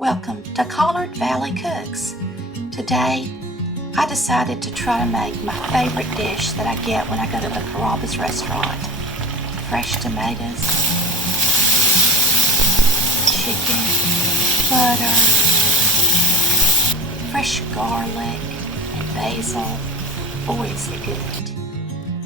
Welcome to Collard Valley Cooks. Today, I decided to try to make my favorite dish that I get when I go to the Carrabba's restaurant. Fresh tomatoes, chicken, butter, fresh garlic, and basil. Boy, is it good.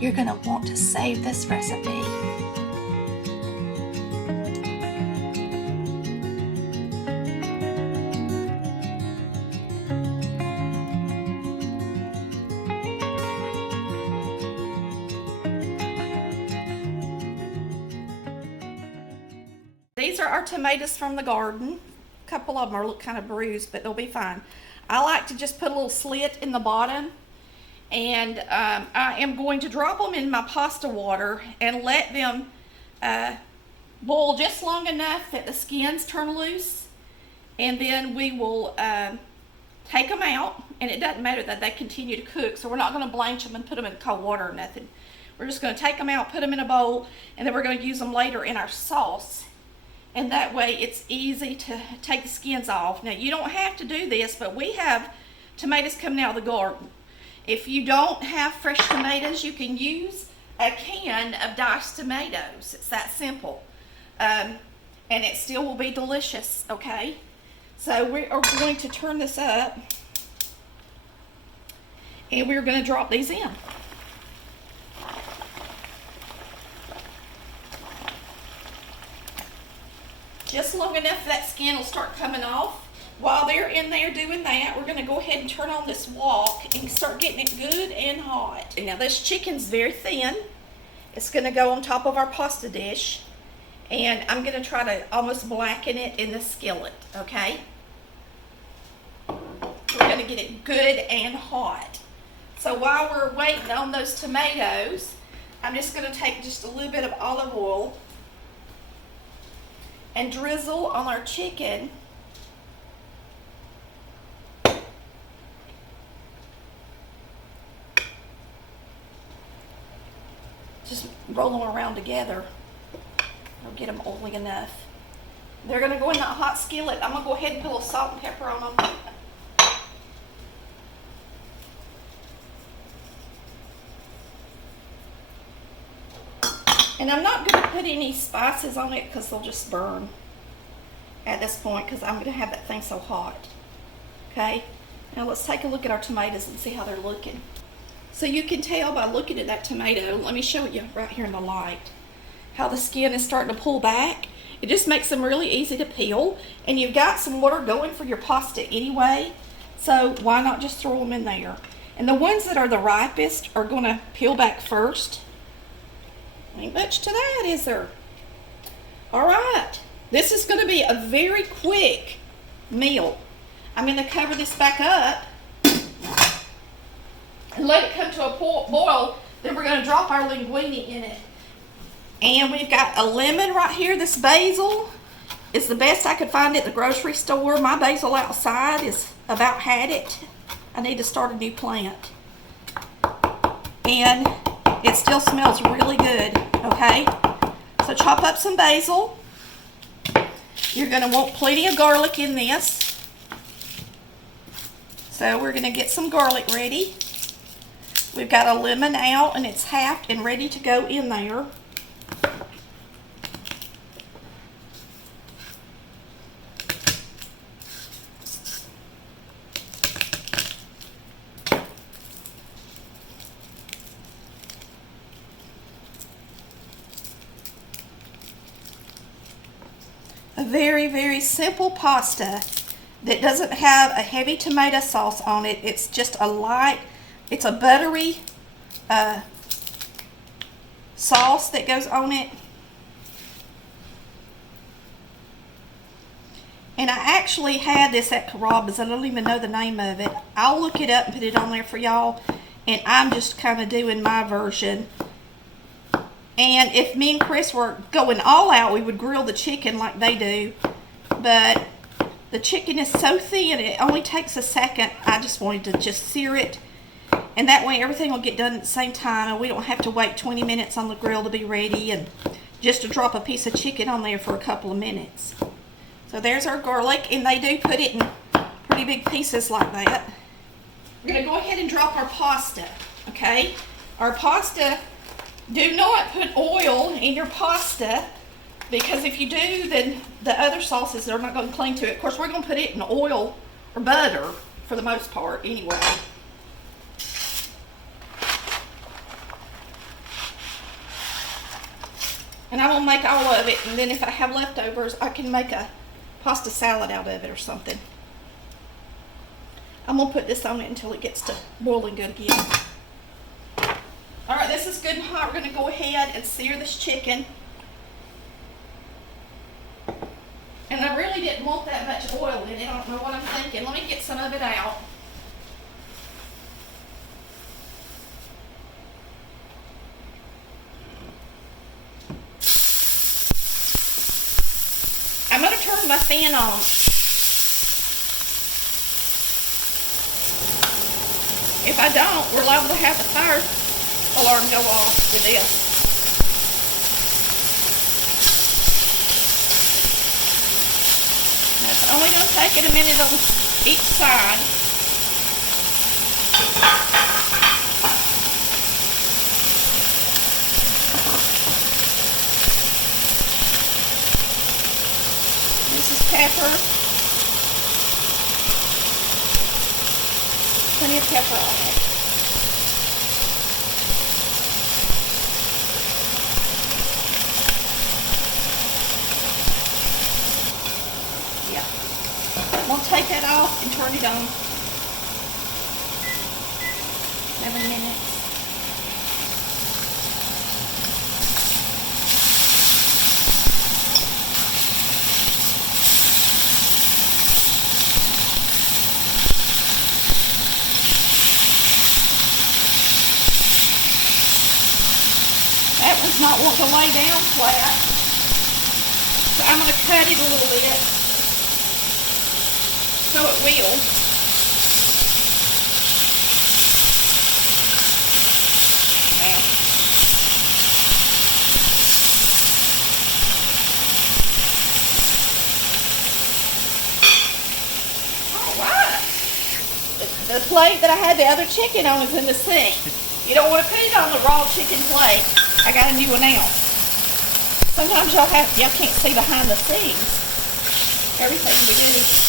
You're going to want to save this recipe. These are our tomatoes from the garden. A couple of them look kind of bruised, but they'll be fine. I like to just put a little slit in the bottom, and I am going to drop them in my pasta water and let them boil just long enough that the skins turn loose, and then we will take them out. And it doesn't matter that they continue to cook, so we're not going to blanch them and put them in cold water or nothing. We're just going to take them out, put them in a bowl, and then we're going to use them later in our sauce. And that way it's easy to take the skins off. Now, you don't have to do this, but we have tomatoes coming out of the garden. If you don't have fresh tomatoes, you can use a can of diced tomatoes. It's that simple. And it still will be delicious, okay? So we are going to turn this up, and we're going to drop these in. Just long enough that skin will start coming off. While they're in there doing that, we're going to go ahead and turn on this wok and start getting it good and hot. And now this chicken's very thin. It's going to go on top of our pasta dish. And I'm going to try to almost blacken it in the skillet, okay? We're going to get it good and hot. So while we're waiting on those tomatoes, I'm just going to take just a little bit of olive oil and drizzle on our chicken. Just roll them around together. I'll get them oily enough. They're going to go in that hot skillet. I'm going to go ahead and put a little salt and pepper on them. And I'm not going to put any spices on it because they'll just burn at this point, because I'm going to have that thing so hot. Okay, now let's take a look at our tomatoes and see how they're looking. So you can tell by looking at that tomato, let me show you right here in the light, how the skin is starting to pull back. It just makes them really easy to peel, and you've got some water going for your pasta anyway, so why not just throw them in there? And the ones that are the ripest are going to peel back first. Ain't much to that, is there? All right, this is going to be a very quick meal. I'm going to cover this back up and let it come to a boil. Then we're going to drop our linguine in it. And we've got a lemon right here. This basil is the best I could find at the grocery store. My basil outside is about had it. I need to start a new plant. And it still smells really good, okay? So chop up some basil. You're going to want plenty of garlic in this. So we're going to get some garlic ready. We've got a lemon out, and it's halved and ready to go in there. A very, very simple pasta that doesn't have a heavy tomato sauce on it. It's just a light, it's a buttery sauce that goes on it. And I actually had this at Carrabba's. I don't even know the name of it. I'll look it up and put it on there for y'all. And I'm just kind of doing my version. And if me and Chris were going all out, we would grill the chicken like they do. But the chicken is so thin, it only takes a second. I just wanted to just sear it. And that way everything will get done at the same time, and we don't have to wait 20 minutes on the grill to be ready and just to drop a piece of chicken on there for a couple of minutes. So there's our garlic, and they do put it in pretty big pieces like that. We're going to go ahead and drop our pasta, okay? Our pasta, do not put oil in your pasta, because if you do, then the other sauces are not going to cling to it. Of course, we're going to put it in oil or butter for the most part anyway. And I'm going to make all of it, and then if I have leftovers, I can make a pasta salad out of it or something. I'm going to put this on it until it gets to boiling good again. Alright, this is good and hot. We're going to go ahead and sear this chicken. And I really didn't want that much oil in it. I don't know what I'm thinking. Let me get some of it out. I'm going to turn my fan on. If I don't, we're liable to have the fire alarm go off with this. It's only going to take it a minute on each side. This is pepper. Plenty of pepper on it. We'll take that off and turn it on. 7 minutes. That one's not wanting to lay down flat. So I'm going to cut it a little bit. So it will. Now. Alright. The plate that I had the other chicken on is in the sink. You don't want to put it on the raw chicken plate. I got a new one out. Sometimes y'all can't see behind the scenes. Everything we do.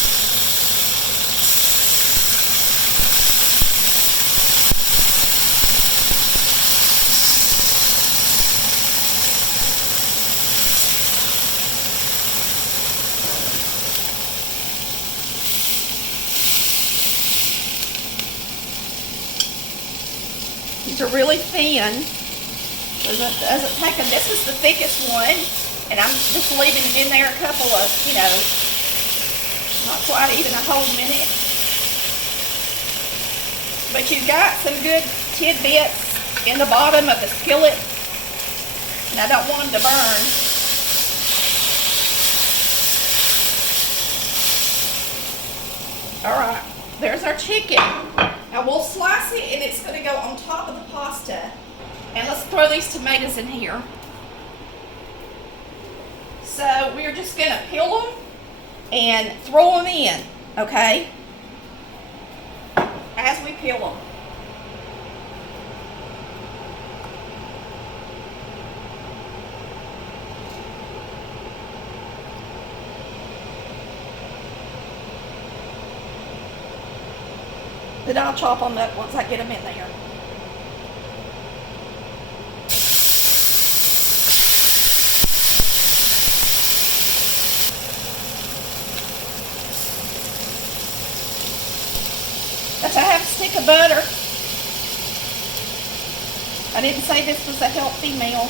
These are really thin. Doesn't take them. This is the thickest one, and I'm just leaving it in there a couple of, not quite even a whole minute. But you've got some good tidbits in the bottom of the skillet, and I don't want them to burn. All right, there's our chicken. Now we'll slice it, and it's going to go on top of the pasta. And let's throw these tomatoes in here. So we're just going to peel them and throw them in, okay? As we peel them. Then I'll chop them up once I get them in there. But I have a stick of butter. I didn't say this was a healthy meal.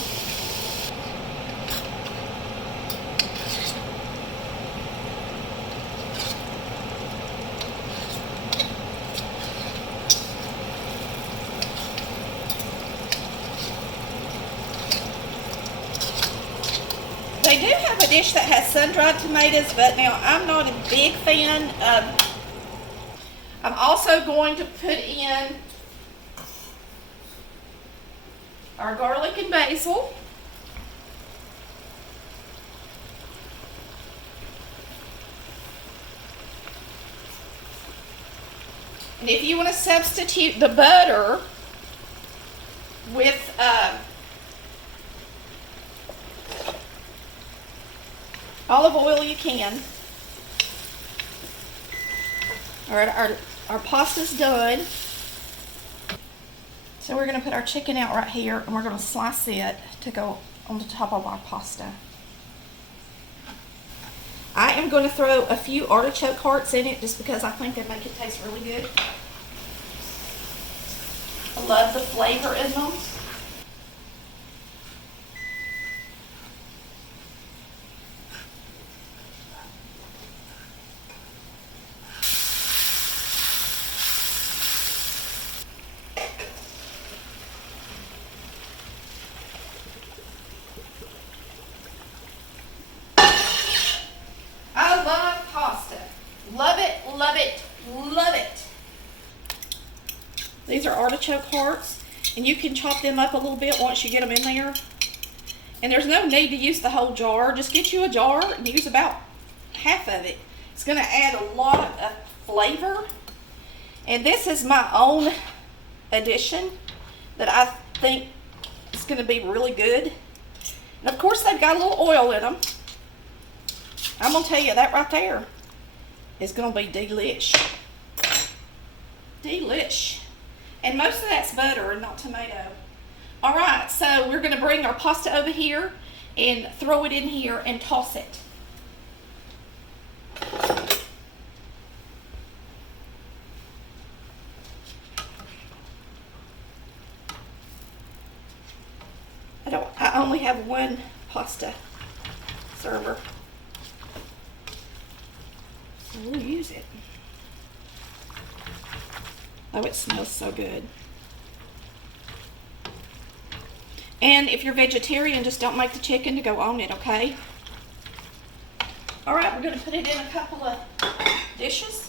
They do have a dish that has sun-dried tomatoes, but now I'm not a big fan of. I'm also going to put in our garlic and basil. And if you want to substitute the butter with olive oil, you can. All right, our pasta's done. So we're gonna put our chicken out right here, and we're gonna slice it to go on the top of our pasta. I am going to throw a few artichoke hearts in it just because I think they make it taste really good. I love the flavor in them. I love pasta. Love it, love it, love it. These are artichoke hearts, and you can chop them up a little bit once you get them in there. And there's no need to use the whole jar. Just get you a jar and use about half of it. It's going to add a lot of flavor. And this is my own addition that I think is going to be really good. And of course, they've got a little oil in them. I'm going to tell you, that right there is going to be delish. Delish. And most of that's butter and not tomato. All right, so we're going to bring our pasta over here and throw it in here and toss it. I only have one pasta server, so we'll use it. Oh, it smells so good. And if you're vegetarian, just don't make the chicken to go on it, okay? All right, we're going to put it in a couple of dishes.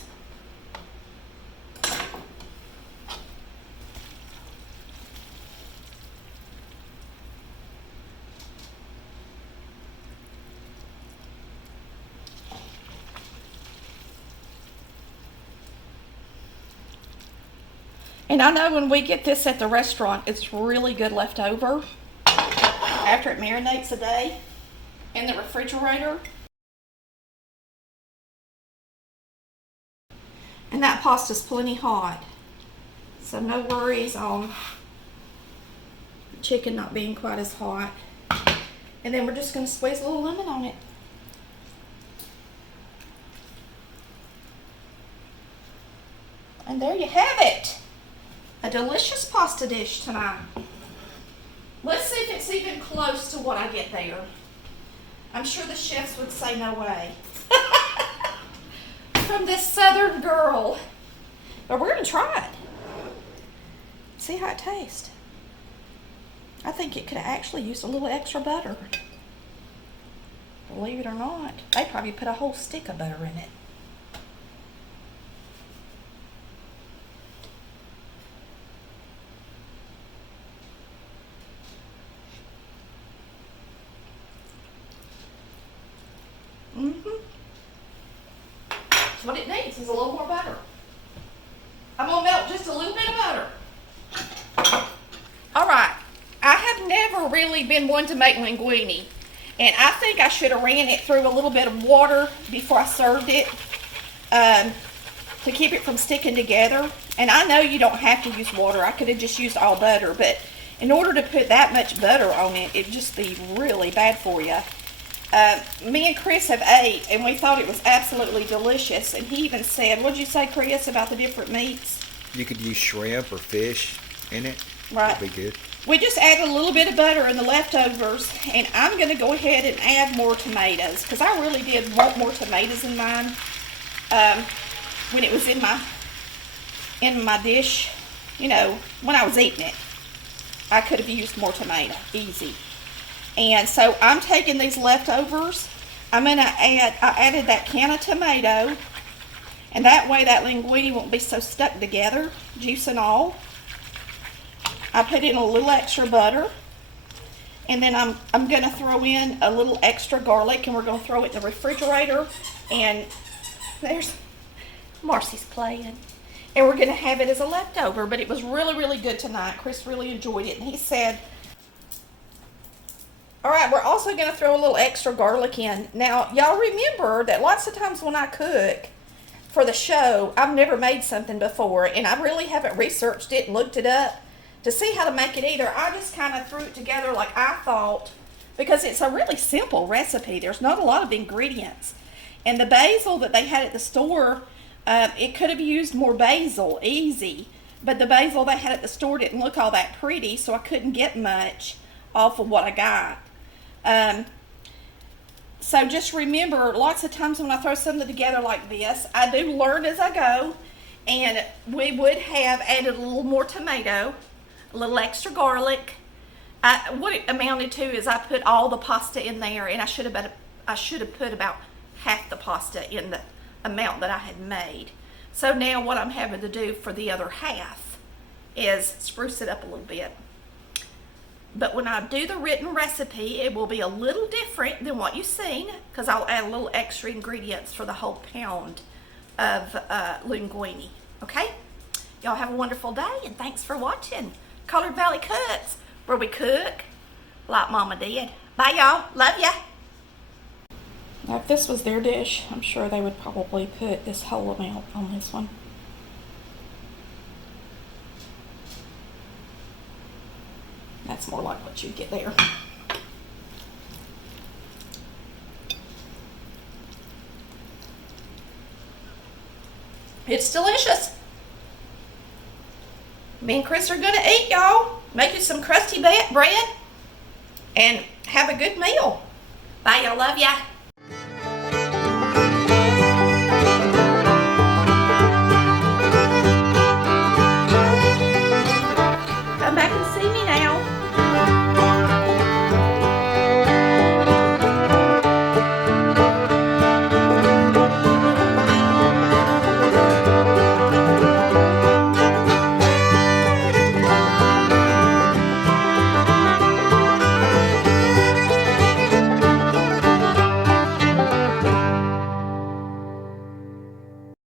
And I know when we get this at the restaurant, it's really good left over after it marinates a day in the refrigerator. And that pasta's plenty hot, so no worries on the chicken not being quite as hot. And then we're just going to squeeze a little lemon on it. And there you have it. A delicious pasta dish tonight. Let's see if it's even close to what I get there. I'm sure the chefs would say no way. From this southern girl. But we're going to try it. See how it tastes. I think it could have actually used a little extra butter. Believe it or not. They probably put a whole stick of butter in it. What it needs is a little more butter. I'm going to melt just a little bit of butter. All right. I have never really been one to make linguine. And I think I should have ran it through a little bit of water before I served it to keep it from sticking together. And I know you don't have to use water. I could have just used all butter. But in order to put that much butter on it, it'd just be really bad for you. Me and Chris have ate, and we thought it was absolutely delicious. And he even said, what'd you say, Chris, about the different meats? You could use shrimp or fish in it. Right. That'd be good. We just added a little bit of butter in the leftovers, and I'm going to go ahead and add more tomatoes, because I really did want more tomatoes in mine when it was in my dish. You know, when I was eating it, I could have used more tomato, easy. And so I'm taking these leftovers. I'm going to I added that can of tomato, and that way that linguine won't be so stuck together, juice and all. I put in a little extra butter, and then I'm going to throw in a little extra garlic, and we're going to throw it in the refrigerator. And there's Marcy's playing. and we're gonna have it as a leftover. But it was really, really good tonight. Chris really enjoyed it, and he said, all right, we're also gonna throw a little extra garlic in. Now, y'all remember that lots of times when I cook for the show, I've never made something before, and I really haven't researched it and looked it up to see how to make it either. I just kind of threw it together like I thought, because it's a really simple recipe. There's not a lot of ingredients. And the basil that they had at the store, it could have used more basil, easy, but the basil they had at the store didn't look all that pretty, so I couldn't get much off of what I got. So just remember, lots of times when I throw something together like this, I do learn as I go, and we would have added a little more tomato, a little extra garlic. What it amounted to is I put all the pasta in there, and I should have put about half the pasta in the amount that I had made. So now what I'm having to do for the other half is spruce it up a little bit. But when I do the written recipe, it will be a little different than what you've seen, because I'll add a little extra ingredients for the whole pound of linguine. Okay? Y'all have a wonderful day, and thanks for watching Colored Valley Cooks, where we cook like Mama did. Bye, y'all. Love ya. Now, if this was their dish, I'm sure they would probably put this whole amount on this one. That's more like what you get there. It's delicious. Me and Chris are gonna eat, y'all. Make you some crusty bread and have a good meal. Bye, y'all. Love ya.